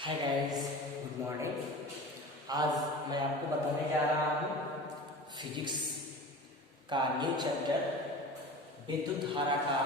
Hi guys, good morning. आज मैं आपको बताने जा रहा हूँ फिजिक्स का न्यू चैप्टर विद्युत धारा का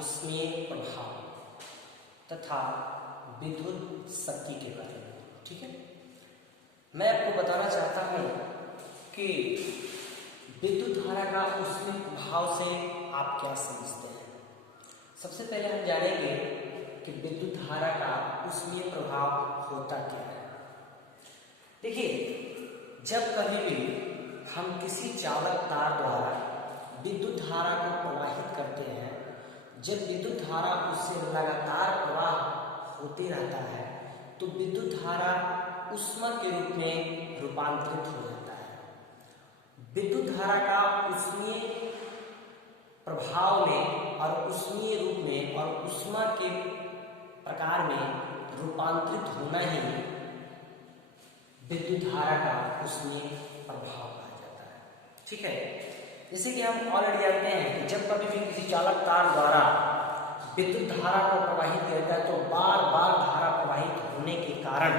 ऊष्मीय प्रभाव तथा विद्युत शक्ति के बारे में। ठीक है, मैं आपको बताना चाहता हूँ कि विद्युत धारा का ऊष्मीय प्रभाव से आप क्या समझते हैं। सबसे पहले हम जानेंगे कि विद्युत धारा का ऊष्मीय प्रभाव होता क्या है। देखिए, जब कभी भी हम किसी चालक तार द्वारा विद्युत धारा को प्रवाहित करते हैं, जब विद्युत धारा उससे लगातार प्रवाह होते रहता है तो विद्युत धारा ऊष्मा के रूप में रूपांतरित हो जाता है। विद्युत धारा का ऊष्मीय प्रभाव में और ऊष्मीय रूप में और ऊष्मा के प्रकार में रूपांतरित होना ही विद्युत धारा का ऊष्मीय प्रभाव कहा जाता है। ठीक है, जैसे कि हम ऑलरेडी जानते हैं कि जब कभी भी किसी चालक तार द्वारा विद्युत धारा को प्रवाहित किया जाता है तो बार बार धारा प्रवाहित होने के कारण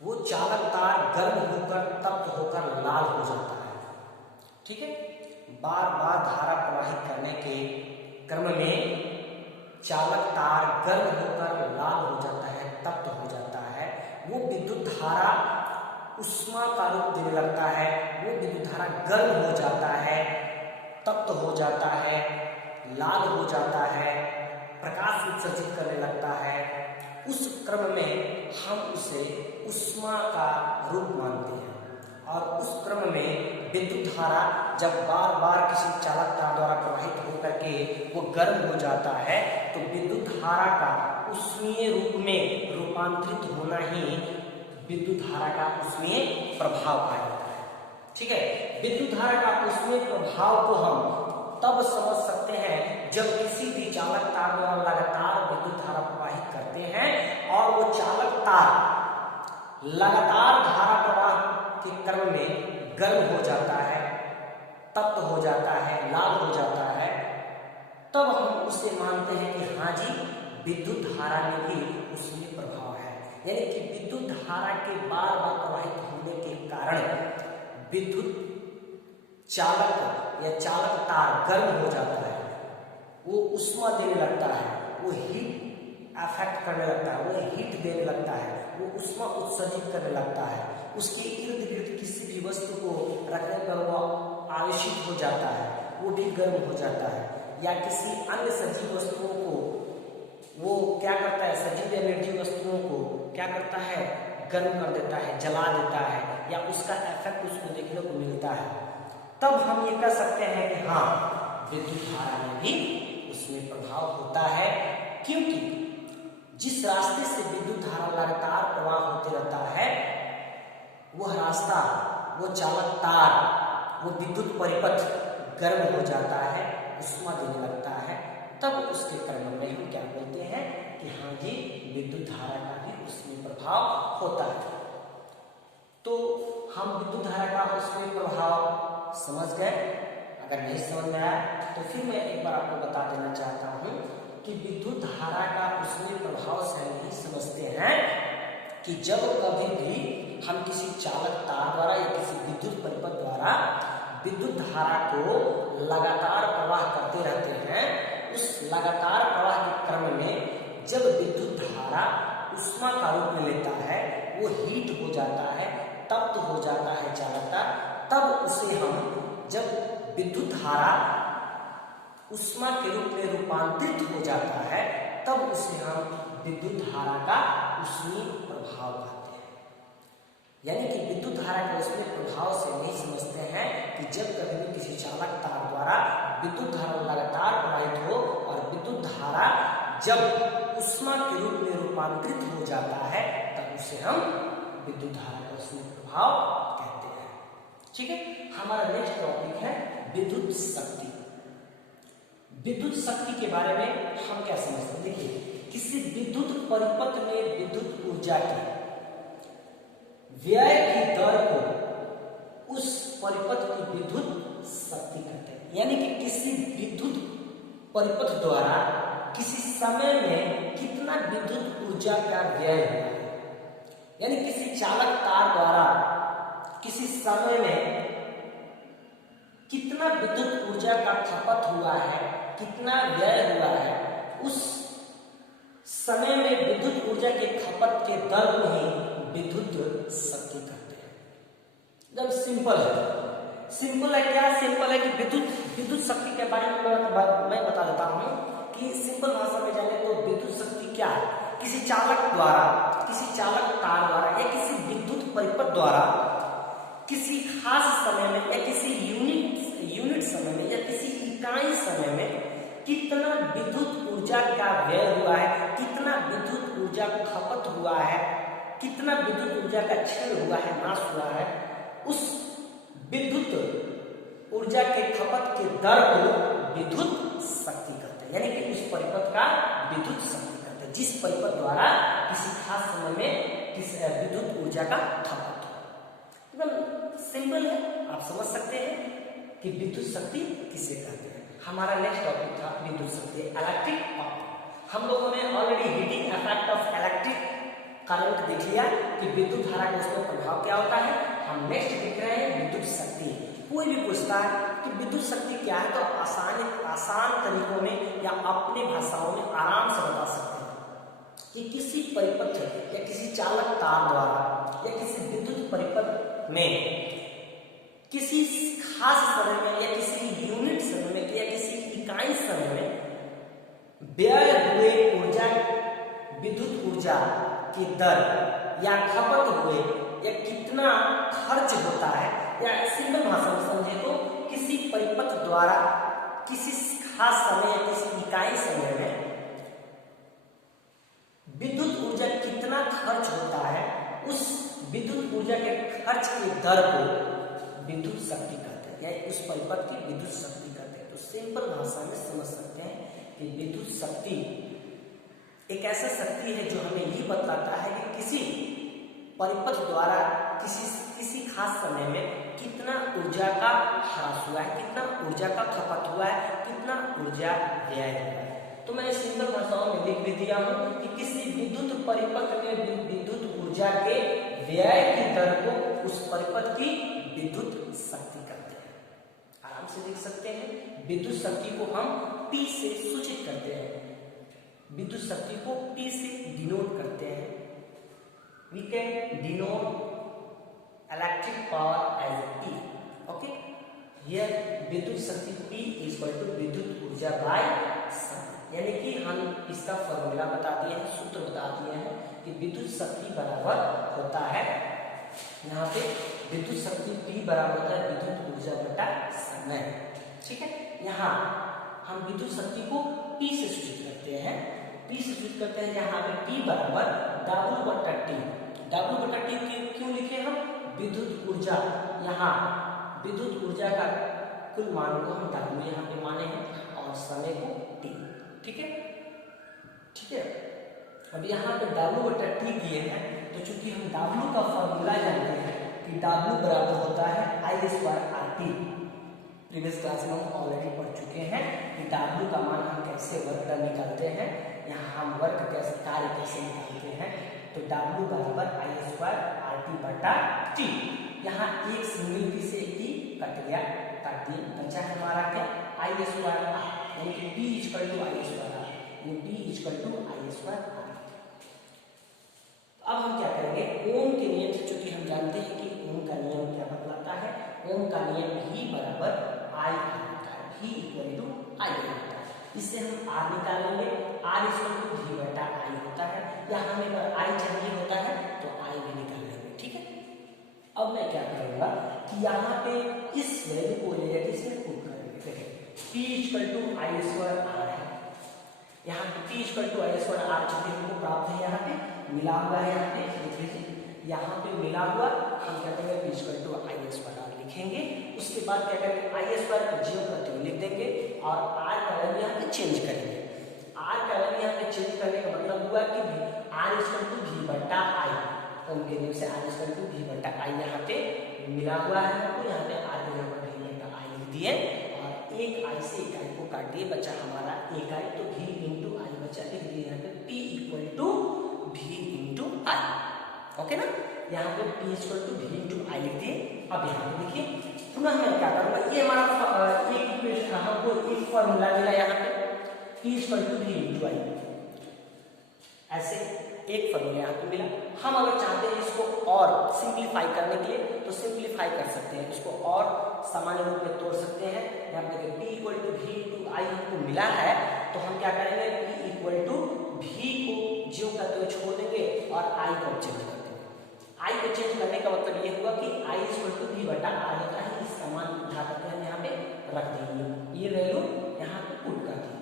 वो चालक तार गर्म होकर तप्त होकर लाल हो जाता है। ठीक है, बार बार धारा प्रवाहित करने के क्रम में चालक तार गर्म होकर लाल हो जाता है, तप्त हो जाता है। वो विद्युत धारा ऊष्मा का रूप देने लगता है, वो विद्युत धारा गर्म हो जाता है, तप्त हो जाता है, लाल हो जाता है, प्रकाश उत्सर्जित करने लगता है। उस क्रम में हम उसे ऊष्मा का रूप मानते हैं और उस क्रम में विद्युत धारा जब बार बार किसी चालक तार द्वारा प्रवाहित होकर के वो गर्म हो जाता है तो विद्युत धारा का ऊष्मीय रूप में रूपांतरित होना ही विद्युत धारा का ऊष्मीय प्रभाव कहा जाता है। ठीक है, विद्युत धारा का ऊष्मीय प्रभाव को हम तब समझ सकते हैं जब किसी भी चालक तार द्वारा लगातार विद्युत धारा प्रवाहित करते हैं और वो चालक तार लगातार धारा प्रवाह के क्रम में गर्म हो जाता है, तप्त हो जाता है, लाल हो जाता है, तब हम उसे मानते हैं कि हाँ जी, विद्युत धारा में भी उसमें प्रभाव है। यानी कि विद्युत धारा के बार बार प्रवाहित होने के कारण विद्युत चालक या चालक तार गर्म हो जाता है, वो ऊष्मा देने लगता है, वो हीट अफेक्ट करने लगता है, वो हीट देने लगता है, वो ऊष्मा उत्सर्जित करने लगता है। उसके इर्द गिर्द किसी भी वस्तु को रखने पर वो आवेशित हो जाता है, वो भी गर्म हो जाता है। या किसी अन्य सजीव वस्तुओं को वो क्या करता है, सजीव या निर्जीव वस्तुओं को क्या करता है, गर्म कर देता है, जला देता है, या उसका इफेक्ट उसको देखने को मिलता है। तब हम ये कह सकते हैं कि हाँ, विद्युत धारा में भी उसमें प्रभाव होता है, क्योंकि जिस रास्ते से विद्युत धारा लगातार प्रवाह होते रहता है वह रास्ता, वो चालक तार, वो विद्युत परिपथ गर्म हो जाता है, ऊष्मा देने लगता है। तब उसके क्रम में हम क्या बोलते हैं कि हाँ जी, विद्युत धारा का भी उसमें प्रभाव होता है। तो हम विद्युत धारा का उसमें प्रभाव समझ गए। अगर नहीं समझ में आया तो फिर मैं एक बार आपको बता देना चाहता हूँ कि विद्युत धारा का उसमें प्रभाव से हम यही समझते हैं कि जब कभी भी हम किसी चालक तार द्वारा या किसी विद्युत परिपथ द्वारा विद्युत धारा को लगातार प्रवाह करते रहते हैं, उस लगातार प्रवाह के क्रम में जब विद्युत धारा ऊष्मा का रूप में लेता है, वो हीट हो जाता है, तप्त हो जाता है चालक तार, तब उसे हम जब विद्युत धारा ऊष्मा के रूप में रूपांतरित हो जाता है तब उसे हम विद्युत धारा का ऊष्मीय प्रभाव कहते हैं। यानी कि विद्युत धारा के ऊष्मीय प्रभाव से नहीं समझते हैं कि जब कभी भी किसी चालक तार द्वारा विद्युत धारा लगातार प्रवाहित हो और विद्युत धारा जब ऊष्मा के रूप में रूपांतरित हो जाता है तब उसे हम विद्युत धारा का ऊष्मीय प्रभाव कहते हैं। ठीक है, हमारा नेक्स्ट टॉपिक है विद्युत शक्ति। विद्युत शक्ति के बारे में हम क्या समझते हैं। देखिए, किसी विद्युत परिपथ में विद्युत ऊर्जा के व्यय की दर को उस परिपथ की विद्युत शक्ति कहते हैं। यानी कि किसी विद्युत परिपथ द्वारा किसी समय में कितना कितना विद्युत ऊर्जा का व्यय हुआ है, यानी किसी चालक तार द्वारा किसी समय में कितना विद्युत ऊर्जा का खपत हुआ है, कितना व्यय हुआ है, उस समय में विद्युत ऊर्जा के खपत के दर को ही विद्युत शक्ति कहते हैं। जब सिंपल है क्या? सिंपल है कि विद्युत शक्ति के बारे में मैं बता देता हूं कि सिंपल भाषा में जाने तो विद्युत शक्ति क्या है? किसी चालक तार द्वारा या किसी विद्युत परिपथ द्वारा किसी खास समय में या किसी यूनिट समय में या किसी इकाई समय में कितना विद्युत ऊर्जा का व्यय हुआ है, कितना विद्युत ऊर्जा खपत हुआ है, कितना विद्युत ऊर्जा का क्षय हुआ है, नाश हुआ है, उस विद्युत ऊर्जा के खपत के दर को विद्युत शक्ति कहते हैं, यानी कि उस परिपथ का विद्युत शक्ति कहते हैं, जिस परिपथ द्वारा किसी खास समय में किस विद्युत ऊर्जा का खपत हो। एकदम सिंपल है, आप समझ सकते हैं कि विद्युत शक्ति किसे कहते हैं। हमारा नेक्स्ट टॉपिक था विद्युत शक्ति, इलेक्ट्रिक पावर। हम लोगों ने already heating effect of electric current देख लिया कि विद्युत धारा का उसमें प्रभाव क्या होता है। हम नेक्स्ट देख रहे हैं विद्युत शक्ति। कोई भी पूछता है कि विद्युत शक्ति क्या है तो आसान तरीकों में या अपनी भाषाओं में आराम से बता सकते हैं कि किसी परिपथ या किसी चालक तार द्वारा या किसी विद्युत परिपथ में किसी खास समय में या किसी यूनिट समय में या किसी इकाई समय में व्यय हुए विद्युत ऊर्जा की दर या खपत हुए या कितना खर्च होता है, या सिंपल भाषा में समझे तो किसी परिपथ द्वारा किसी खास समय या किसी इकाई समय में विद्युत ऊर्जा कितना खर्च होता है, उस विद्युत ऊर्जा के खर्च की दर को विद्युत शक्ति कहते हैं, या उस परिपथ की विद्युत शक्ति कहते हैं। तो सिंपल भाषा में समझ सकते हैं कि विद्युत शक्ति एक ऐसा शक्ति है जो हमें ये बताता है कि किसी परिपथ द्वारा किसी खास समय में कितना ऊर्जा का ह्रास हुआ है, कितना ऊर्जा का खपत हुआ है, कितना ऊर्जा व्यय हुआ है। तो मैं सिंपल भाषाओं में लिख भी दिया हूं कि किसी विद्युत परिपथ में विद्युत ऊर्जा के व्यय की दर को उस परिपथ की विद्युत शक्ति कहते हैं। आराम से लिख सकते हैं। विद्युत शक्ति को हम P से सूचित करते हैं, विद्युत शक्ति को P से डिनोट करते हैं। We can denote electric power as P. Okay? Here विद्युत शक्ति P is equal to विद्युत ऊर्जा by समय, यानी कि हम इसका फॉर्मूला बता दिए हैं, सूत्र बता दिए हैं कि विद्युत शक्ति बराबर होता है, यहाँ पे विद्युत शक्ति P बराबर होता है विद्युत ऊर्जा बटा समय। ठीक है, यहाँ हम विद्युत शक्ति को P से सूचित करते हैं, यहाँ पे P बराबर W बटा T क्यों लिखे हम? विद्युत ऊर्जा, यहाँ विद्युत ऊर्जा का कुल मान को हम W यहाँ पे माने हैं और समय को T। ठीक है, अब यहाँ पे W बटा T दिए हैं, तो चूंकि हम W का फॉर्मूला जानते हैं कि W बराबर होता है I²RT। प्रीवियस क्लास में हम ऑलरेडी पढ़ चुके हैं कि W का मान हम कैसे वर्क डन निकालते हैं, यहाँ हम वर्क कैसे कार्य कैसे निकालते हैं। तो W बराबर I²RT बटा T। यहाँ एक सिंगल T से E कट गया, काट दिए, बचा हमारा क्या I²R, यानी कि P इक्वल टू I²R, यानी P इक्वल टू I²R। अब हम क्या करेंगे, ओम के नियम से, चूंकि हम जानते हैं कि ओम का नियम क्या बतलाता है, ओम का नियम V बराबर I होता है, V इक्वल टू I होता है। इससे हम R निकालेंगे, R इक्वल टू V बटा I होता है, या हमें अगर I चाहिए होता है तो I भी निकाल लेंगे। ठीक है, अब मैं क्या करूंगा कि यहाँ पे इस वैल्यू को लेकर इसमें पुट करेंगे। देखिए P इक्वल टू I²R है, यहाँ पे P इक्वल टू I²R चूंकि हमको प्राप्त है, यहाँ पे मिला हुआ है, यहाँ पे लिख लीजिए, यहाँ पे मिला हुआ, हम क्या करेंगे P इक्वल टू I²R लिखेंगे। उसके बाद क्या करेंगे I² को 0 करते हुए लिख देंगे और R का वैल्यू यहाँ पे चेंज करेंगे। R का वैल्यू यहाँ पे चेंज करने का मतलब हुआ कि R इक्वल टू V बटा I, उनके नियम से R इक्वल टू V बटा I यहाँ पे मिला हुआ है हमको, यहाँ पे R को यहाँ पर V बटा I लिख दिए और एक I से एक I को काट दिए, बचा हमारा एक I, तो V इंटू I बचा, लिख दिए यहाँ पे P इक्वल आई। ओके ना, यहाँ पे P equal to V into I लिख दिए। अब यहाँ पे देखिए पुनः मैं क्या करूँगा, ये हमारा एक इक्वेशन, हमको एक फॉर्मूला मिला यहाँ पे P equal to V into I, ऐसे एक फॉर्मूला यहाँ पे मिला। हम अगर चाहते हैं इसको और सिंप्लीफाई करने के लिए तो सिंप्लीफाई कर सकते हैं, इसको और सामान्य रूप में तोड़ सकते हैं। यहाँ पे देखिए P equal to V into I हमको मिला है, तो हम क्या करेंगे, P इक्वल टू V को जो कहते हुए छोड़ देंगे और I को चेंज कर देंगे। I को चेंज करने का मतलब ये हुआ कि I इक्वल टू V बटा R होता है, इसका मान उठा करके हम यहाँ पे रख देंगे। ये वैल्यू यहाँ पे पुट कर दी,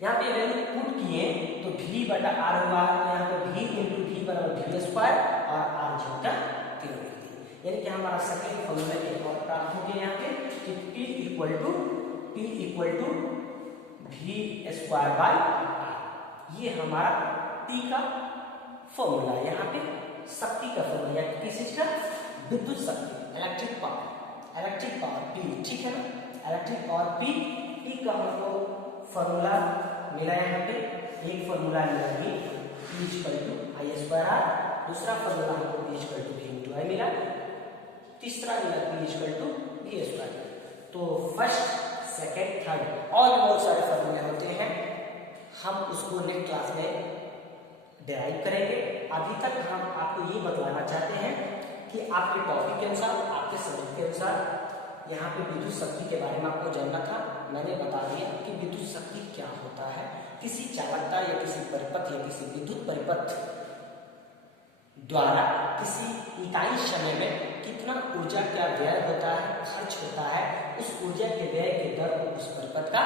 यहाँ पे वैल्यू पुट किए तो V बटा R हुआ, यहाँ पे V इंटू V बराबर V स्क्वायर और R जो का 3 लिख दिए। यानी कि हमारा सेकंड फॉर्मूला एक और प्राप्त हो गया यहाँ पे कि P equal to V square by R। ये हमारा P का फॉर्मूला है, यहाँ पे शक्ति का फॉर्मूला, किस चीज का, विद्युत शक्ति, इलेक्ट्रिक पावर P, ठीक है ना, इलेक्ट्रिक पावर P का हमको फॉर्मूला मिला यहाँ पे। एक फॉर्मूला मिला P equal to I square R, दूसरा फॉर्मूला हमको P equal to V into I मिला, तीसरा मिला P equal to V square. तो फर्स्ट, सेकंड, थर्ड और बहुत सारे फॉर्मूले होते हैं, हम उसको नेक्स्ट क्लास में डिराइव करेंगे। अभी तक हम आपको ये बतलाना चाहते हैं कि आपके टॉपिक के अनुसार, आपके सब्जेक्ट के अनुसार यहाँ पे विद्युत शक्ति के बारे में आपको जानना था। मैंने बता दिया कि विद्युत शक्ति क्या होता है, किसी चालकता या किसी परिपथ या किसी विद्युत परिपथ द्वारा किसी इकाई समय में कितना ऊर्जा का व्यय होता है, खर्च होता है, उस ऊर्जा के व्यय के दर को उस परिपथ का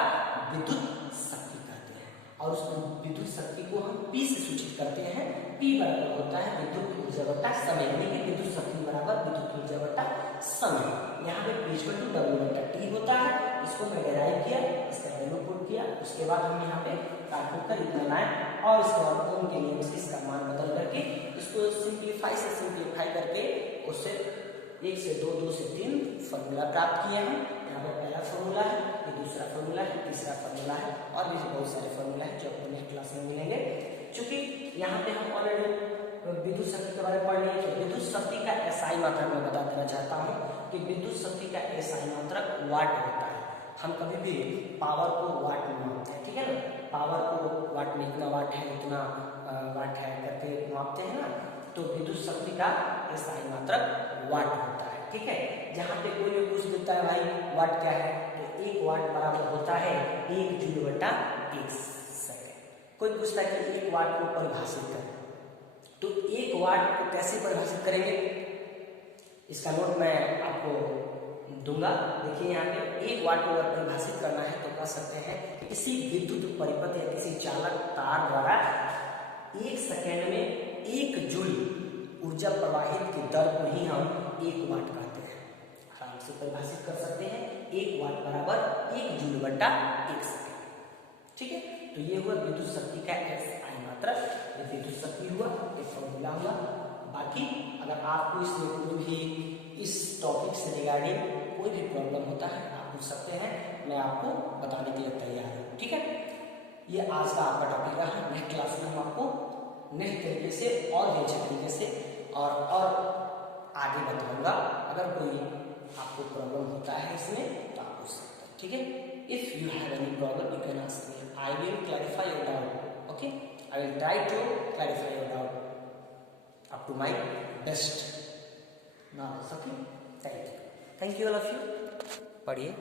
विद्युत शक्ति कहते हैं। और उस विद्युत शक्ति को हम P से सूचित करते हैं। P बराबर होता है विद्युत ऊर्जा बटा समय, यानी कि विद्युत शक्ति बराबर विद्युत ऊर्जा बटा समय। यहाँ पे P इक्वल टू W बटा T होता है, इसको मैं डिराइव किया, इसका वैल्यू पुट किया, उसके बाद हम यहाँ पे काट कर इतना लाए और इसके बाद ओम के नियम से इसका मान बदल करके इसको सिंप्लीफाई करके उससे 1 से 2, 2 से 3 फॉर्मूला प्राप्त किए हैं। यहाँ पर पहला फॉर्मूला है, ये दूसरा फॉर्मूला है, तीसरा फॉर्मूला है और भी बहुत सारे फॉर्मूला है जो आपको नेक्स्ट क्लास में मिलेंगे। चूंकि यहाँ पे हम ऑलरेडी विद्युत शक्ति के बारे में पढ़ लिए, तो विद्युत शक्ति का एसआई मात्रक मैं बता देना चाहता हूँ कि विद्युत शक्ति का एसआई मात्रक वाट होता है। हम कभी भी पावर को वाट में मापते हैं, ठीक है ना, पावर को वाट में इतना वाट है, इतना वाट है करके मापते हैं ना, तो विद्युत शक्ति का एसआई मात्रक वाट होता है, ठीक है। जहाँ पे कोई भी पूछ देता है भाई वाट क्या है, तो 1 वाट बराबर होता है 1 जूल बटा 1 सेकेंड। कोई पूछता है कि 1 वाट को परिभाषित करें, तो 1 वाट को कैसे परिभाषित करेंगे, इसका नोट मैं आपको दूंगा। देखिए यहाँ पे 1 वाट को अगर परिभाषित करना है तो कह सकते हैं किसी विद्युत परिपथ या किसी चालक तार द्वारा 1 सेकेंड में 1 जूल ऊर्जा प्रवाहित की दर को ही हम 1 वाट कहते हैं। आराम से परिभाषित कर सकते हैं, 1 वाट बराबर 1 जूल बटा 1 सेकेंड, ठीक है। तो ये हुआ विद्युत शक्ति का एसआई मात्रक, ये विद्युत शक्ति हुआ, एक फॉर्मूला हुआ। बाकी अगर आपको इसमें कोई भी इस टॉपिक से रिगार्डिंग कोई भी प्रॉब्लम होता है आप पूछ सकते हैं, मैं आपको बताने के लिए तैयार हूँ, ठीक है। ये आज का आपका टॉपिक रहा। नेक्स्ट क्लास में हम आपको नेक्स्ट तरीके से और भी अच्छे तरीके से और आगे बताऊंगा। अगर कोई आपको प्रॉब्लम होता है इसमें तो आप पूछ सकते हैं, ठीक है। If you have any problem you can ask me, I will clarify your doubt, okay, I will try to clarify your doubt up to my best knowledge, okay, thank you all of you, पढ़िए।